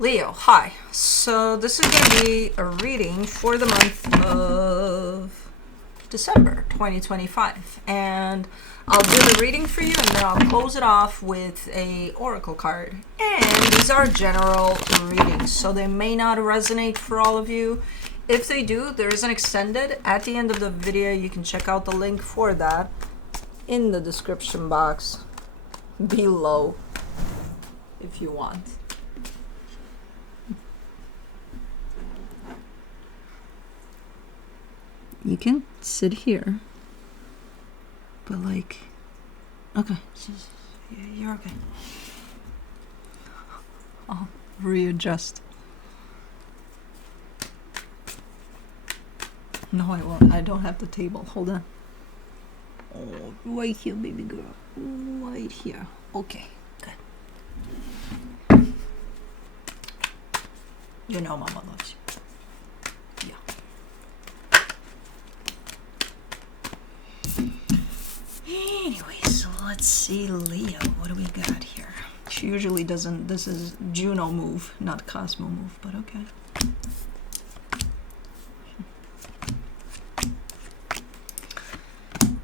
Leo, hi. So this is going to be a reading for the month of December 2025. And I'll do the reading for you and then I'll close it off with a oracle card. And these are general readings, so they may not resonate for all of you. If they do, there is an extended. At the end of the video, you can check out the link for that in the description box below if you want. You can sit here, but like, okay, you're okay. I'll readjust. No, I won't. I don't have the table. Hold on. Oh, right here, baby girl. Right here. Okay, good. You know Mama loves you. Anyways, so let's see, Leo, what do we got here? She usually doesn't, this is Juno move, not Cosmo move, but okay.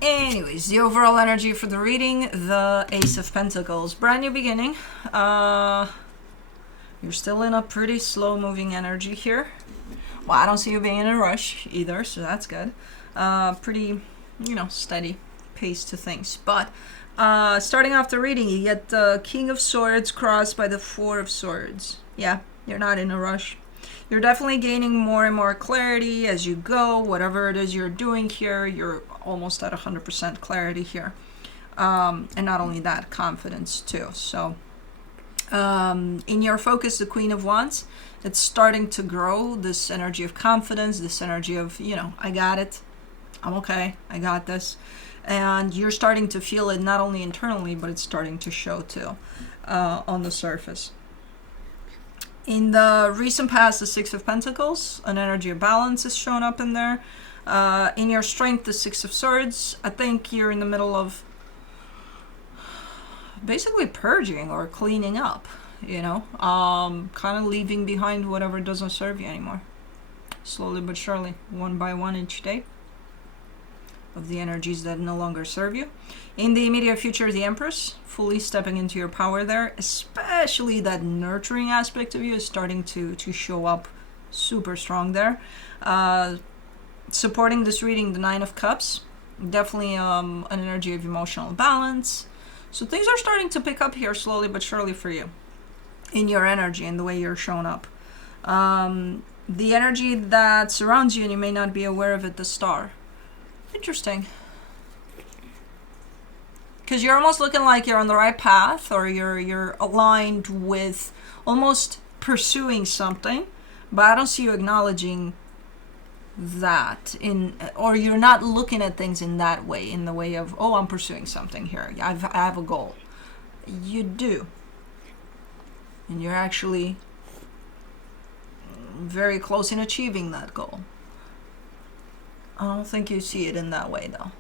Anyways, the overall energy for the reading, the Ace of Pentacles. Brand new beginning. You're still in a pretty slow moving energy here. Well, I don't see you being in a rush either, so that's good. Pretty, steady pace to things. But starting off the reading, you get the King of Swords crossed by the Four of Swords. Yeah, you're not in a rush. You're definitely gaining more and more clarity as you go. Whatever it is you're doing here, you're almost at 100% clarity here. And not only that, confidence too. So in your focus, the Queen of Wands, it's starting to grow, this energy of confidence, this energy of, I got it. I'm okay. I got this. And you're starting to feel it not only internally, but it's starting to show too on the surface. In the recent past, the Six of Pentacles, an energy of balance is shown up in there. In your strength, the Six of Swords, I think you're in the middle of basically purging or cleaning up, kind of leaving behind whatever doesn't serve you anymore. Slowly but surely, one by one each day, of the energies that no longer serve you. In the immediate future, the Empress, fully stepping into your power there, especially that nurturing aspect of you is starting to show up super strong there. Supporting this reading, the Nine of Cups, definitely an energy of emotional balance. So things are starting to pick up here slowly but surely for you in your energy and the way you're showing up. The energy that surrounds you, and you may not be aware of it, the Star. Interesting. Because you're almost looking like you're on the right path, or you're aligned with almost pursuing something, but I don't see you acknowledging that or you're not looking at things in that way, in the way of, oh, I'm pursuing something here. I have a goal. You do. And you're actually very close in achieving that goal. I don't think you see it in that way though.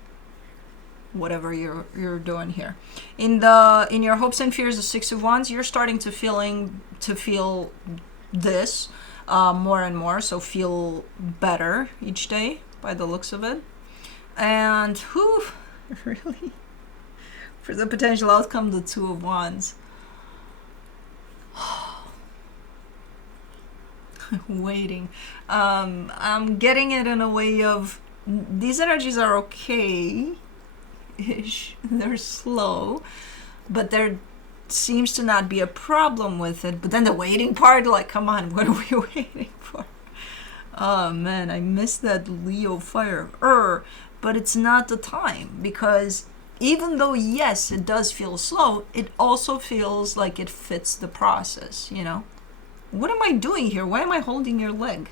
Whatever you're doing here. In your hopes and fears, the Six of Wands, you're starting to feel this more and more. So feel better each day by the looks of it. And really, for the potential outcome, the Two of Wands. Waiting. I'm getting it in a way of, these energies are okay-ish. They're slow, but there seems to not be a problem with it. But then the waiting part, like, come on, what are we waiting for? Oh man, I missed that Leo fire. But it's not the time, because even though, yes, it does feel slow, it also feels like it fits the process, What am I doing here? Why am I holding your leg?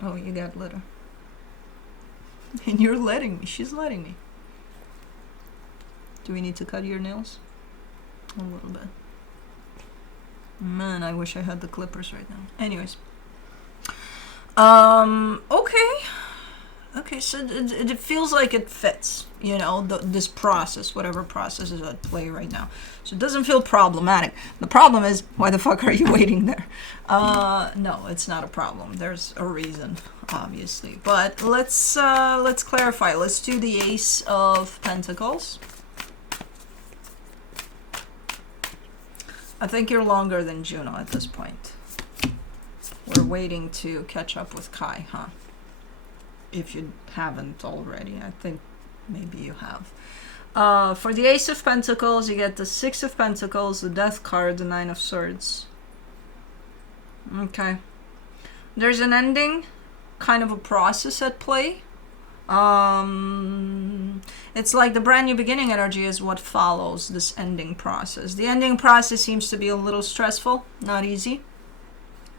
Oh, you got litter. And you're letting me. She's letting me. Do we need to cut your nails? A little bit. Man, I wish I had the clippers right now. Anyways. Okay. Okay, so it feels like it fits, you know, this process, whatever process is at play right now. So it doesn't feel problematic. The problem is, why the fuck are you waiting there? No, it's not a problem. There's a reason, obviously. But let's clarify. Let's do the Ace of Pentacles. I think you're longer than Juno at this point. We're waiting to catch up with Kai, huh? If you haven't already, I think maybe you have. For the Ace of Pentacles, you get the Six of Pentacles, the Death card, the Nine of Swords. Okay. There's an ending, kind of a process at play. It's like the brand new beginning energy is what follows this ending process. The ending process seems to be a little stressful, not easy.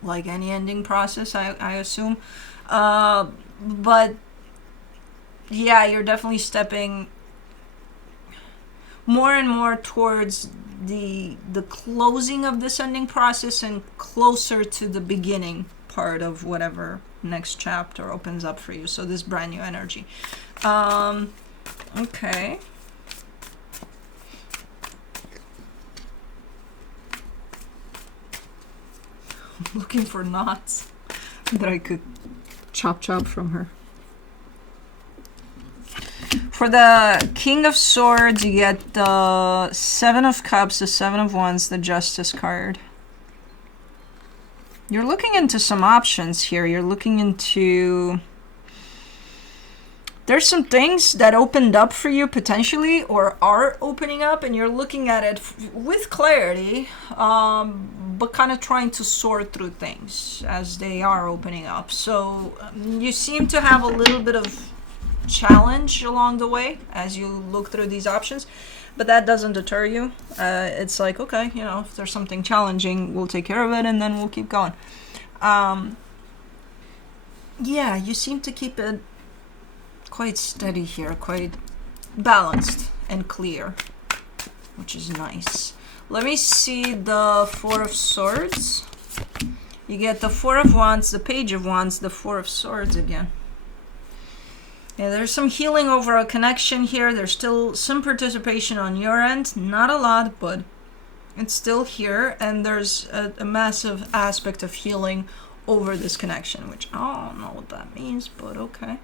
Like any ending process, I assume. But yeah, you're definitely stepping more and more towards the closing of this ending process and closer to the beginning part of whatever next chapter opens up for you. So this brand new energy. Okay. I'm looking for knots that I could chop from her. For the King of Swords, you get the Seven of Cups, the Seven of Wands, the Justice card. You're looking into some options here. You're looking into... There's some things that opened up for you potentially, or are opening up, and you're looking at it with clarity, but kind of trying to sort through things as they are opening up. So you seem to have a little bit of challenge along the way as you look through these options, but that doesn't deter you. It's like, okay, you know, if there's something challenging, we'll take care of it, and then we'll keep going. Yeah, you seem to keep it quite steady here, quite balanced and clear, which is nice. Let me see the Four of Swords. You get the Four of Wands, the Page of Wands, the Four of Swords again. Yeah, there's some healing over a connection here. There's still some participation on your end. Not a lot, but it's still here. And there's a massive aspect of healing over this connection, which I don't know what that means, but okay.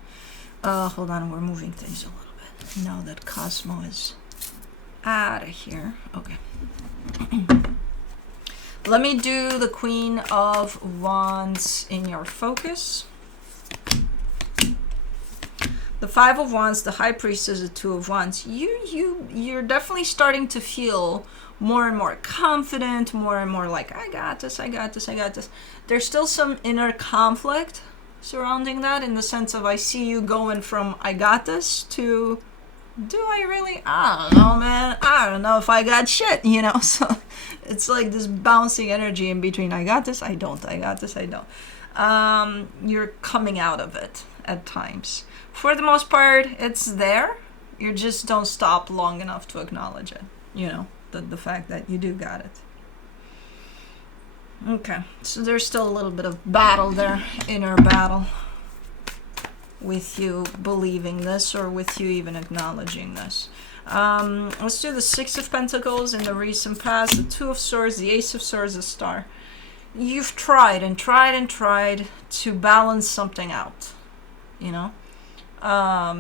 Hold on, we're moving things a little bit. Now that Cosmo is out of here. Okay. Let me do the Queen of Wands in your focus. The Five of Wands, the High Priestess, the Two of Wands. You're definitely starting to feel more and more confident, more and more like, I got this, I got this, I got this. There's still some inner conflict surrounding that, in the sense of I see you going from I got this to do I really? I don't know, man. I don't know if I got shit, you know? So it's like this bouncing energy in between I got this, I don't, I got this, I don't. You're coming out of it at times. For the most part, it's there. You just don't stop long enough to acknowledge it, you know, the fact that you do got it. Okay, so there's still a little bit of battle there, inner battle, with you believing this or with you even acknowledging this. Let's do the Six of Pentacles in the recent past, the Two of Swords, the Ace of Swords, the Star. You've tried and tried and tried to balance something out, you know? I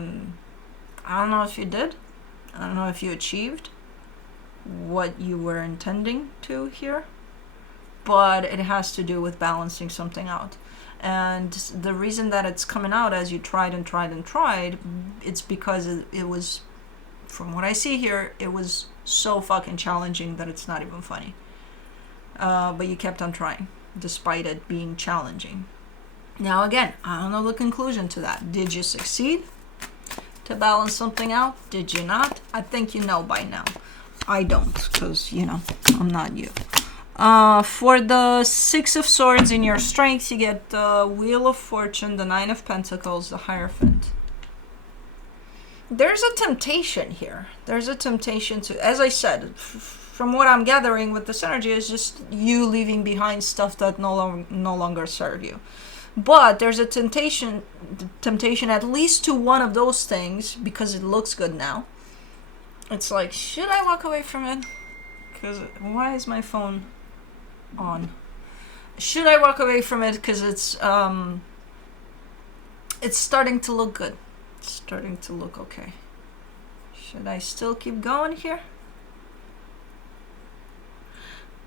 don't know if you did. I don't know if you achieved what you were intending to here. But it has to do with balancing something out. And the reason that it's coming out as you tried and tried and tried, it's because it was, from what I see here, it was so fucking challenging that it's not even funny. But you kept on trying, despite it being challenging. Now again, I don't know the conclusion to that. Did you succeed to balance something out? Did you not? I think you know by now. I don't, because, you know, I'm not you. For the Six of Swords in your strength, you get the Wheel of Fortune, the Nine of Pentacles, the Hierophant. There's a temptation here. There's a temptation to, as I said, from what I'm gathering with this energy, is just you leaving behind stuff that no longer serve you. But there's a temptation at least to one of those things because it looks good now. It's like, should I walk away from it? Because why is my phone on? Should I walk away from it because it's starting to look good. It's starting to look okay. Should I still keep going here?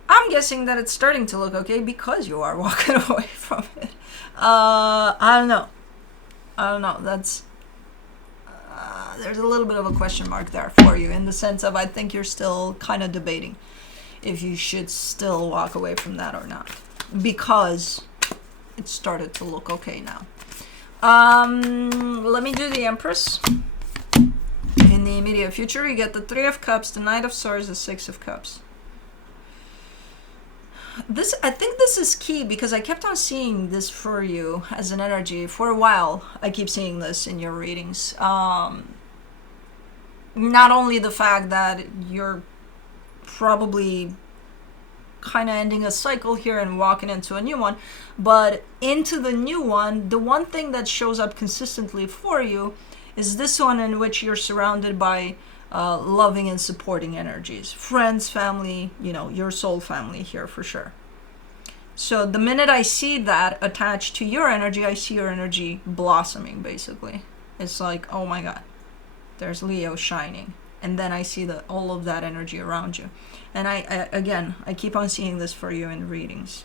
I'm guessing that it's starting to look okay because you are walking away from it. I don't know. That's there's a little bit of a question mark there for you, in the sense of I think you're still kind of debating if you should still walk away from that or not, because it started to look okay now. Let me do the Empress. In the immediate future, you get the Three of Cups, the Knight of Swords, the Six of Cups. I think this is key because I kept on seeing this for you as an energy for a while. I keep seeing this in your readings. Not only the fact that you're probably kind of ending a cycle here and walking into a new one, but into the new one, the one thing that shows up consistently for you is this one, in which you're surrounded by loving and supporting energies, friends, family, your soul family here for sure. So the minute I see that attached to your energy, I see your energy blossoming, basically. It's like, oh my God, there's Leo shining. And then I see all of that energy around you. And I keep on seeing this for you in readings.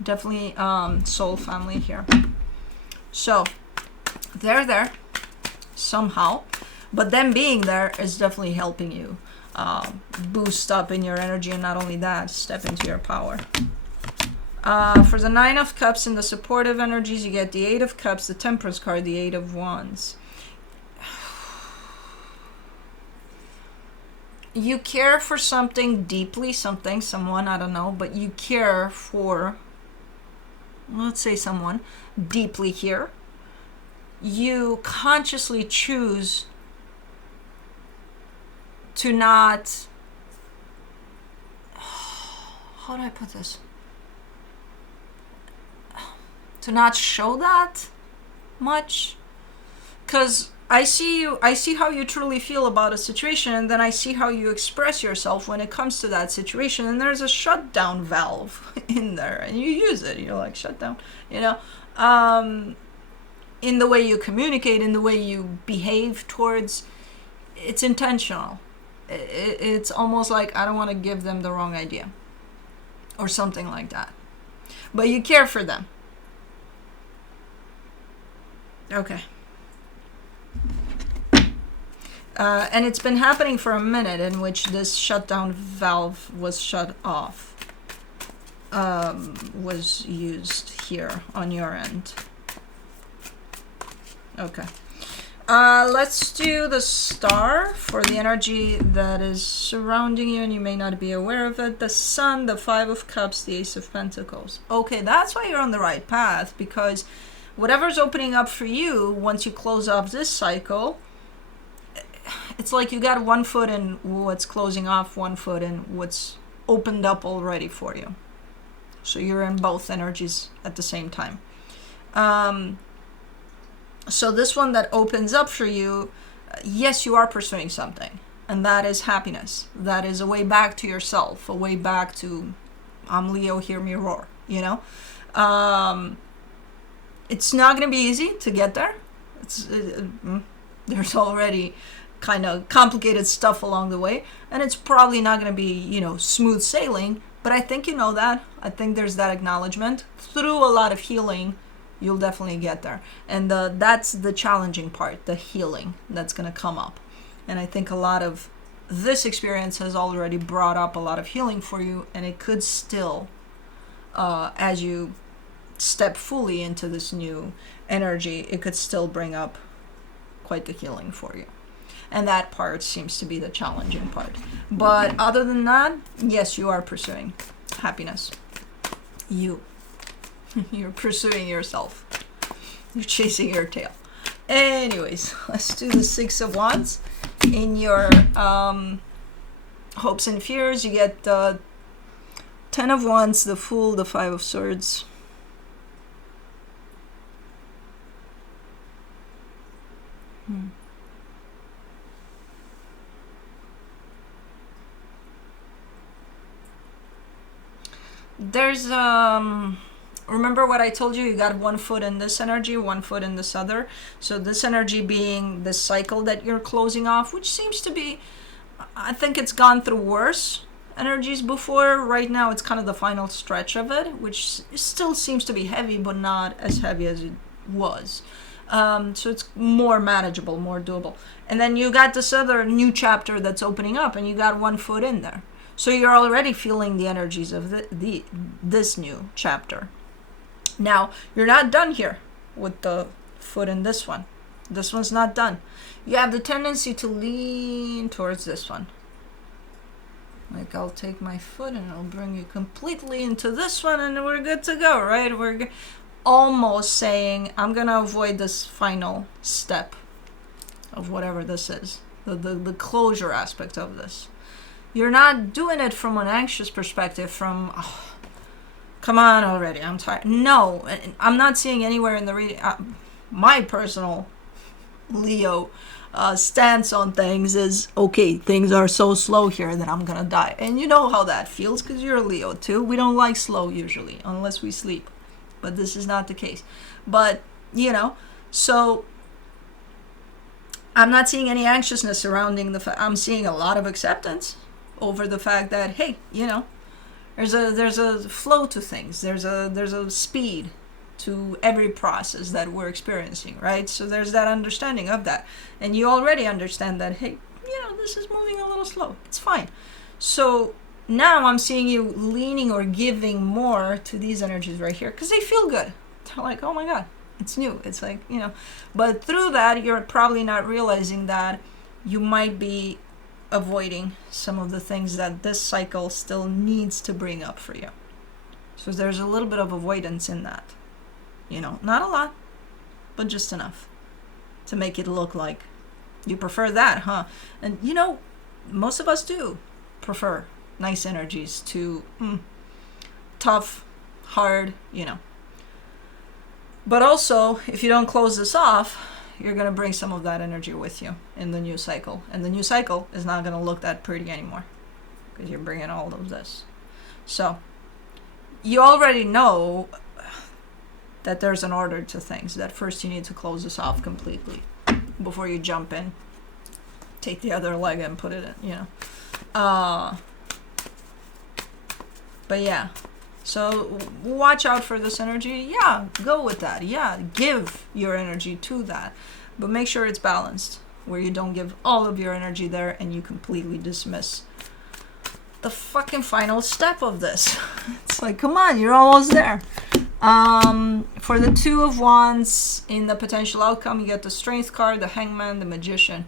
Definitely soul family here. So they're there somehow. But them being there is definitely helping you boost up in your energy, and not only that, step into your power. For the Nine of Cups and the supportive energies, you get the Eight of Cups, the Temperance card, the Eight of Wands. You care for something deeply, someone, I don't know, but you care for, let's say someone, deeply here. You consciously choose to not, how do I put this? To not show that much. Because I see how you truly feel about a situation, and then I see how you express yourself when it comes to that situation, and there's a shutdown valve in there, and you use it. You're like, shut down, in the way you communicate, in the way you behave towards, it's intentional. It's almost like, I don't want to give them the wrong idea or something like that. But you care for them. Okay. And it's been happening for a minute, in which this shutdown valve was shut off, was used here on your end. Okay. Let's do the Star for the energy that is surrounding you and you may not be aware of it. The Sun, the Five of Cups, the Ace of Pentacles. Okay, that's why you're on the right path, because whatever's opening up for you once you close off this cycle, it's like you got one foot in what's closing off, one foot in what's opened up already for you. So you're in both energies at the same time. So this one that opens up for you, yes, you are pursuing something. And that is happiness. That is a way back to yourself. A way back to, I'm Leo, hear me roar. It's not going to be easy to get there. There's already kind of complicated stuff along the way. And it's probably not going to be, smooth sailing. But I think you know that. I think there's that acknowledgement. Through a lot of healing, you'll definitely get there. And that's the challenging part, the healing that's going to come up. And I think a lot of this experience has already brought up a lot of healing for you, and it could still, as you step fully into this new energy, it could still bring up quite the healing for you. And that part seems to be the challenging part. But other than that, yes, you are pursuing happiness. You're pursuing yourself. You're chasing your tail. Anyways, let's do the Six of Wands. In your hopes and fears, you get the Ten of Wands, the Fool, the Five of Swords. There's remember what I told you? You got one foot in this energy, one foot in this other. So this energy being the cycle that you're closing off, which seems to be, I think it's gone through worse energies before. Right now it's kind of the final stretch of it, which still seems to be heavy, but not as heavy as it was. So it's more manageable, more doable. And then you got this other new chapter that's opening up, and you got one foot in there. So you're already feeling the energies of this new chapter. Now, you're not done here with the foot in this one. This one's not done. You have the tendency to lean towards this one. Like, I'll take my foot and I'll bring you completely into this one and we're good to go, right? We're almost saying, I'm going to avoid this final step of whatever this is. The closure aspect of this. You're not doing it from an anxious perspective, from, oh, come on already, I'm tired. No, I'm not seeing anywhere in the reading. My personal Leo stance on things is, okay, things are so slow here that I'm gonna die. And you know how that feels because you're a Leo too. We don't like slow usually, unless we sleep. But this is not the case. But, you know, so I'm not seeing any anxiousness surrounding the fact. I'm seeing a lot of acceptance over the fact that, hey, you know, there's a flow to things. There's a speed to every process that we're experiencing, right? So there's that understanding of that. And you already understand that, hey, you know, this is moving a little slow. It's fine. So now I'm seeing you leaning or giving more to these energies right here because they feel good. They're like, oh my God, it's new. It's like, you know, but through that, you're probably not realizing that you might be avoiding some of the things that this cycle still needs to bring up for you. So there's a little bit of avoidance in that. You know, not a lot, but just enough to make it look like you prefer that, huh? And you know, most of us do prefer nice energies to tough, hard, you know. But also, if you don't close this off, you're going to bring some of that energy with you in the new cycle. And the new cycle is not going to look that pretty anymore because you're bringing all of this. So you already know that there's an order to things, that first you need to close this off completely before you jump in, take the other leg and put it in, you know. But yeah, so watch out for this energy. Yeah, go with that. Yeah, give your energy to that. But make sure it's balanced, where you don't give all of your energy there and you completely dismiss the fucking final step of this. It's like, come on, you're almost there. For the Two of Wands, in the potential outcome, you get the Strength card, the Hangman, the Magician.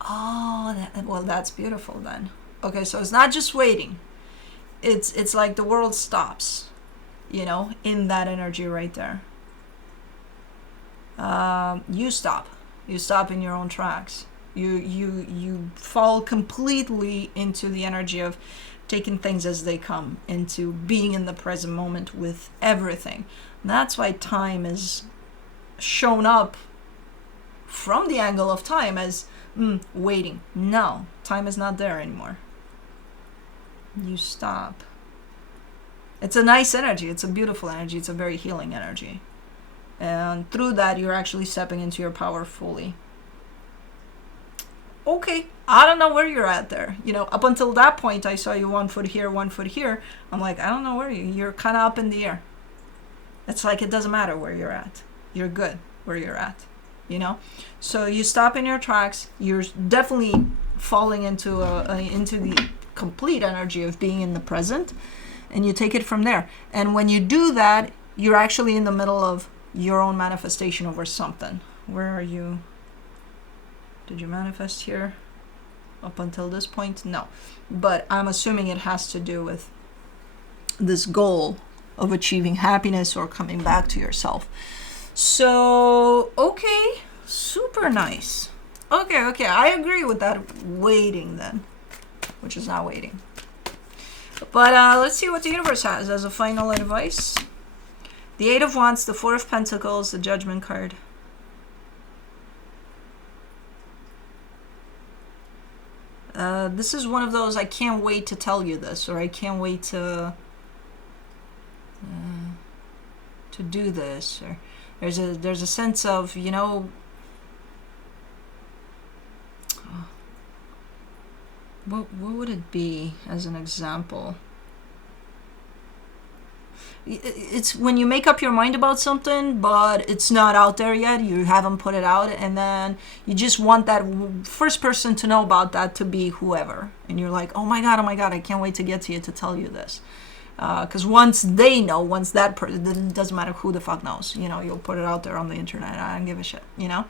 Oh, well, that's beautiful then. Okay, so it's not just waiting. It's like the world stops, you know, in that energy right there. You stop. You stop in your own tracks. You fall completely into the energy of taking things as they come, into being in the present moment with everything. And that's why time is shown up from the angle of time as waiting. No, time is not there anymore. You stop. It's a nice energy. It's a beautiful energy. It's a very healing energy. And through that, you're actually stepping into your power fully. Okay, I don't know where you're at there. You know, up until that point, I saw you 1 foot here, 1 foot here. I'm like, I don't know where you're kind of up in the air. It's like it doesn't matter where you're at. You're good where you're at, you know? So you stop in your tracks. You're definitely falling into the complete energy of being in the present, and you take it from there. And when you do that, you're actually in the middle of your own manifestation over something. Where are you? Did you manifest here up until this point? No. But I'm assuming it has to do with this goal of achieving happiness or coming back to yourself. So, okay, super nice. Okay, I agree with that waiting then, which is not waiting. But let's see what the universe has as a final advice. The Eight of Wands, the Four of Pentacles, the Judgment card. This is one of those, I can't wait to tell you this, or I can't wait to do this, or there's a sense of, you know, what would it be as an example? It's when you make up your mind about something, but it's not out there yet. You haven't put it out, and then you just want that first person to know about that to be whoever. And you're like, oh my God, I can't wait to get to you to tell you this. Because once they know, once that person, it doesn't matter who the fuck knows. You know, you'll put it out there on the internet. I don't give a shit, you know?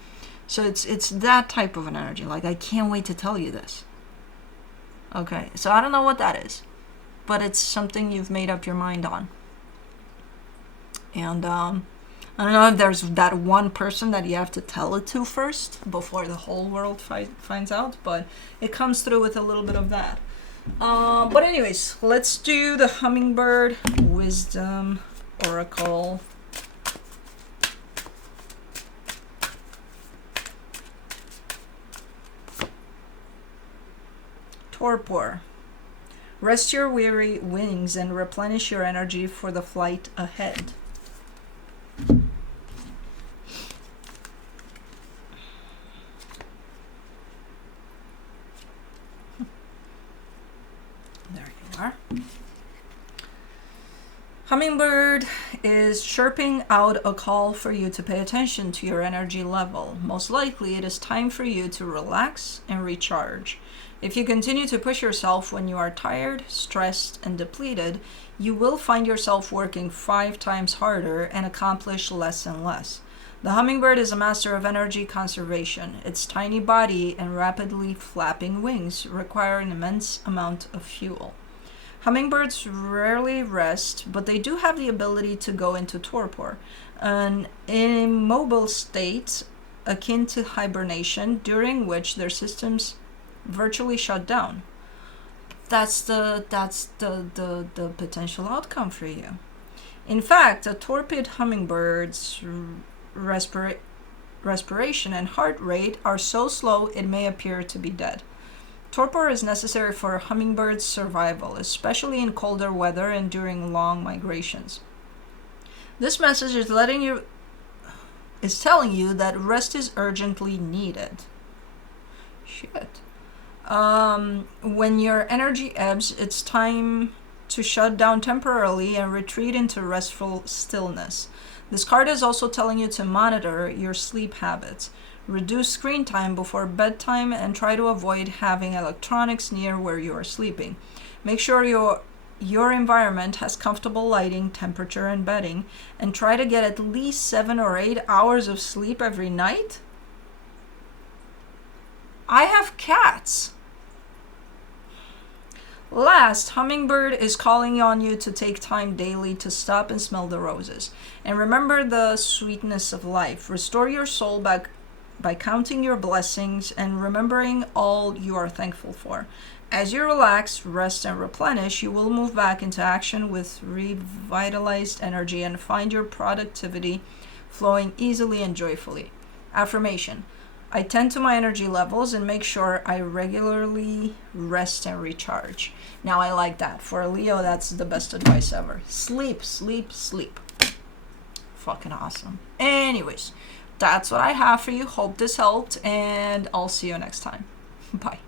So it's that type of an energy. Like, I can't wait to tell you this. Okay, so I don't know what that is, but it's something you've made up your mind on. And I don't know if there's that one person that you have to tell it to first before the whole world finds out, but it comes through with a little bit of that. But anyways, let's do the Hummingbird Wisdom Oracle. Torpor. Rest your weary wings and replenish your energy for the flight ahead. There you are. Hummingbird is chirping out a call for you to pay attention to your energy level. Most likely, it is time for you to relax and recharge. If you continue to push yourself when you are tired, stressed, and depleted, you will find yourself working 5 times harder and accomplish less and less. The hummingbird is a master of energy conservation. Its tiny body and rapidly flapping wings require an immense amount of fuel. Hummingbirds rarely rest, but they do have the ability to go into torpor, an immobile state akin to hibernation, during which their systems virtually shut down. That's the potential outcome for you. In fact, a torpid hummingbird's respiration and heart rate are so slow it may appear to be dead. Torpor is necessary for a hummingbird's survival, especially in colder weather and during long migrations. This message is telling you that rest is urgently needed. Shit. When your energy ebbs, it's time to shut down temporarily and retreat into restful stillness. This card is also telling you to monitor your sleep habits. Reduce screen time before bedtime and try to avoid having electronics near where you are sleeping. Make sure your environment has comfortable lighting, temperature, and bedding, and try to get at least 7 or 8 hours of sleep every night. I have cats. Last, Hummingbird is calling on you to take time daily to stop and smell the roses. And remember the sweetness of life. Restore your soul back by counting your blessings and remembering all you are thankful for. As you relax, rest, and replenish, you will move back into action with revitalized energy and find your productivity flowing easily and joyfully. Affirmation. I tend to my energy levels and make sure I regularly rest and recharge. Now I like that. For a Leo, that's the best advice ever. Sleep, sleep, sleep. Fucking awesome. Anyways, that's what I have for you. Hope this helped, and I'll see you next time. Bye.